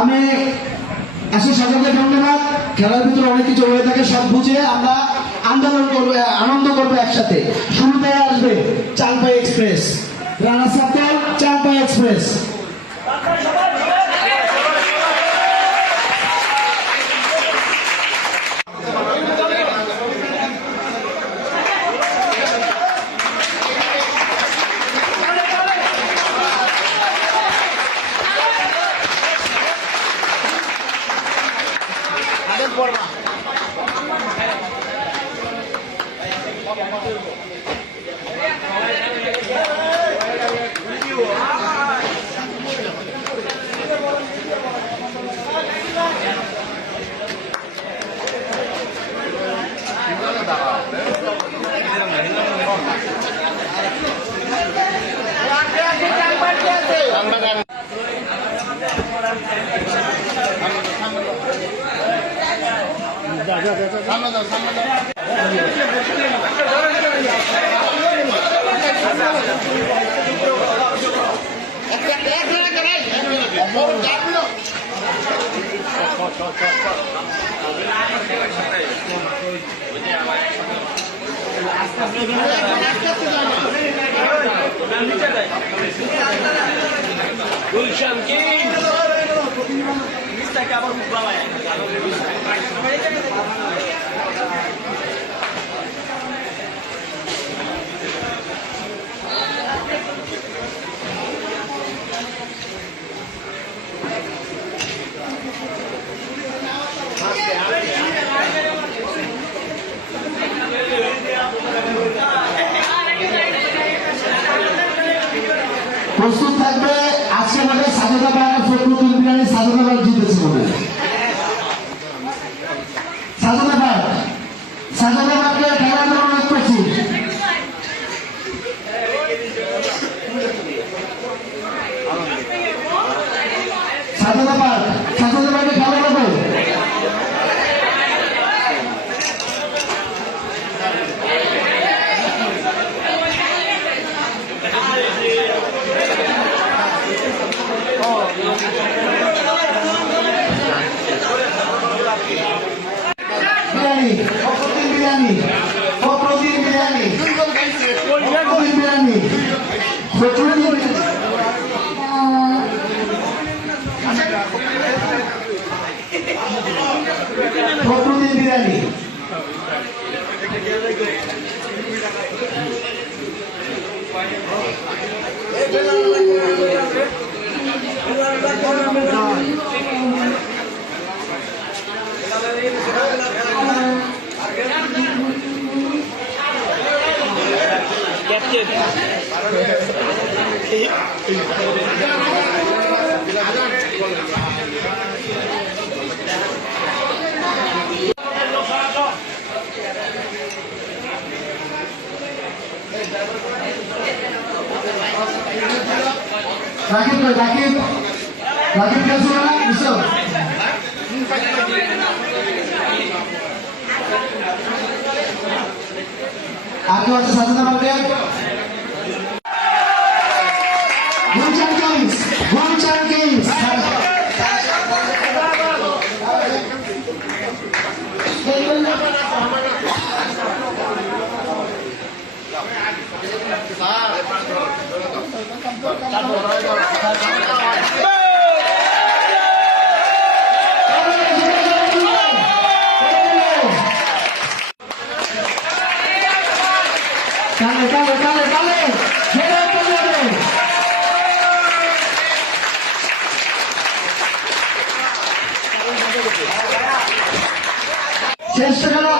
আমি আসলে সকলকে ধন্যবাদ। খেলার ভিতরে অনেক কিছু হয়ে থাকে, সব বুঝে আমরা আন্দোলন করবো, আনন্দ করবো একসাথে। শুরুতে আসবে চালপাই এক্সপ্রেস, রানা সাপ্তাহ চালপাই express. Gulshan King. Mista ka abar mukbala ya. প্রস্তুত থাকবে আজকে আমাদের সাজাদাবাদ ফখরুদ্দিন বিরিয়ানি। সাজাদাবাদ জিতেছে মনে সাজাদাবাদকে খেলার জন্য অনুরোধ করছি। সাজাদাবাদকে খেলা হবে। ফখরুদ্দিন বিরিয়ানি রাকিব খেলছিল না বুঝছো? আর কেউ আছে সাজাতে পারবে? গুলশান কিংস চেষ্টা করো।